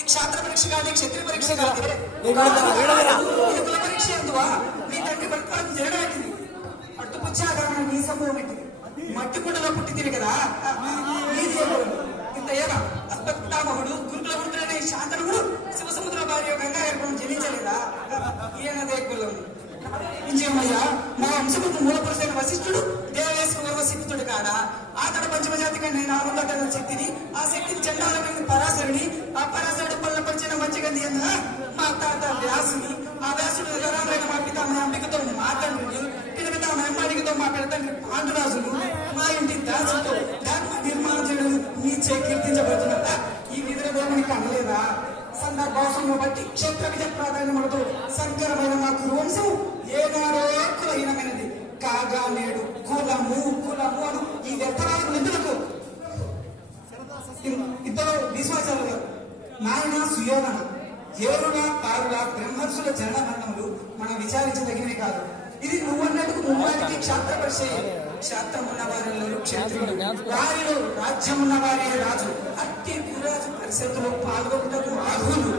ಕ್ಷಾತ್ರ ಪರೀಕ್ಷೆ ಗಾಡಿ ಕ್ಷತ್ರಿಯ ಪರೀಕ್ಷೆ ಗಾಡಿ ಕುಲ ಪರೀಕ್ಷೆ ಅಂದುವಾ నీ తండ్రి భర్తకు జరగాడింది పట్టుపుచ్చాగా నీ సమూహమిటి మట్టి కుండలో పుట్టి తిరిగి కదా నీది ఇంత ఏరా అస్పత్తామహుడు గురుకుల పుత్రుడనే శాంతనుడు శివసముద్ర భార్య గంగా ఏర్పడం జనించలేదా ఈయనదే కులం విజయమయ్య మా వంశముకు మూల పురుషైన వశిష్ఠుడు దేవేశ్వర వశిష్ఠుడు కాడా ఆతడు పంచమజాతి కంటే నాలుగు శక్తిని ఆ శక్తిని చండాలమైన పరాశరుని ఆ పరాశరుడు పల్ల పంచిన మంచిగంది అన్న మా తాత వ్యాసుని ఆ వ్యాసుడు గరాలైన మా పిత మా అంబికతో మా తండ్రిని పిత మా అమ్మాడికితో మా పెద్దతండ్రి పాండురాజును మా ఇంటి దాసుతో ధర్మ నిర్మాణుడు నీ చే కీర్తించబడుతున్నా ఈ విధుల దేవునికి అనలేదా సందర్భాలను బట్టి క్షేత్ర విజయ ప్రాధాన్యములతో సంకరమైన మా కురువంశం ఏనాడో కులహీనమైనది కాగా నేడు కులము కులము అను ఈ వ్యర్థరాల నిధులకు ఇద్దరు విశ్వాసాలు నాయన సుయోధన ఏరుల తారుల బ్రహ్మర్షుల జననమరణములు మనం విచారించదగినవి కాదు. ఇది నువ్వన్నట్టుకు ముమ్మారికి క్షాత్ర పరిచయ క్షాత్రం ఉన్న వారిలో క్షేత్రులు వారిలో రాజ్యం ఉన్న వారే రాజు అట్టి పురాజు పరిషత్తులో పాల్గొనటకు అర్హులు.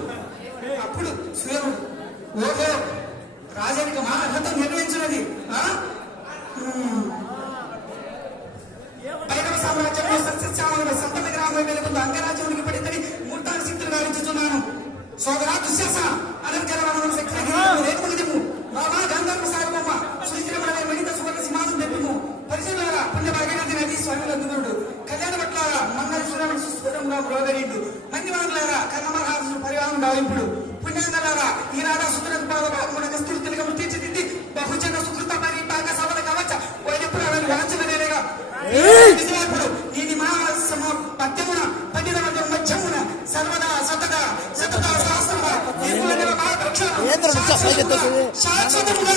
అప్పుడు సుయోధుడు ఓహో రాజానికి మా అర్హత నిర్వహించినది వైరవ సామ్రాజ్యంలో సస్యశ్యామల సంతతి గ్రామం వెలుగుతూ అంగరాజ్యమునికి పడితని మూర్తాన్ని శక్తులు గావించుతున్నాను. సోదరా దుశ్శాస అలంకర వనములు శక్తులు బాబా గంధర్వ సారబొమ్మ సుచిరమణమైన మణిత సువర్ణ సింహాసం తెప్పుము పరిచయారా పుణ్య భాగీరథి నది స్వామిల దురుడు కళ్యాణ పట్లారా మంగళ సురమ సుస్వరంగా రోగరీడు మందివాగులారా కన్నమహారాజు పరివాహం భావింపుడు పుణ్యాంగలారా ఈ రాధా సుందరం పాదమున కస్తూరి తిలకము తీర్చిదిద్ది బహుజన సుకృత పరిపాక సవల కవచ వైద్యపురాలను వాంఛనలేగా విజయాపుడు దీని మహాసమ పద్యమున పదిన మధ్యమున సర్వదా సతత సతత శాస్త్రముగా శాశ్వతముగా